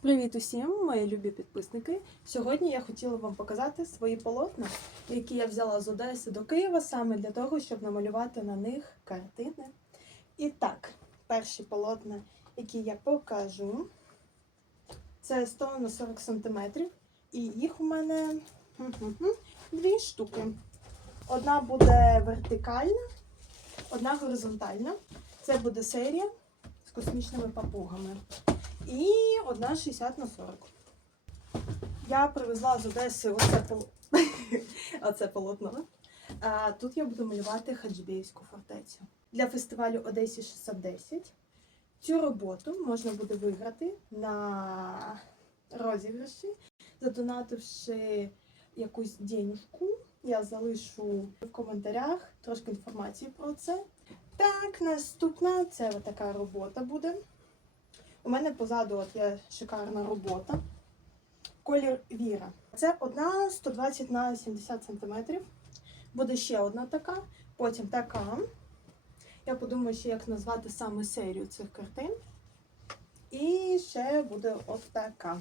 Привіт усім, мої любі підписники. Сьогодні я хотіла вам показати свої полотна, які я взяла з Одеси до Києва саме для того, щоб намалювати на них картини. І так, перші полотна, які я покажу, це 100 на 40 см. І їх у мене дві штуки. Одна буде вертикальна, одна горизонтальна. Це буде серія з космічними папугами. І одна 60 на 40. Я привезла з Одеси оце, пол... оце полотно. А, тут я буду малювати Хаджибейську фортецю. Для фестивалю Одесі 610 цю роботу можна буде виграти на розіграші, задонативши якусь денежку. Я залишу в коментарях трошки інформації про це. Так, наступна це така робота буде. У мене позаду от є шикарна робота. Колір Віра. Це одна 120 на 70 см. Буде ще одна така, потім така. Я подумаю, ще як назвати саме серію цих картин. І ще буде от така.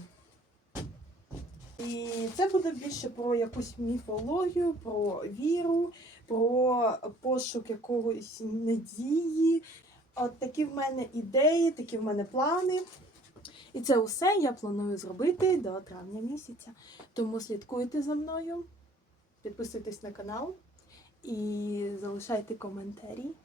І це буде більше про якусь міфологію, про віру, про пошук якогось надії. От такі в мене ідеї, такі в мене плани. І це усе я планую зробити до травня місяця. Тому слідкуйте за мною, підписуйтесь на канал і залишайте коментарі.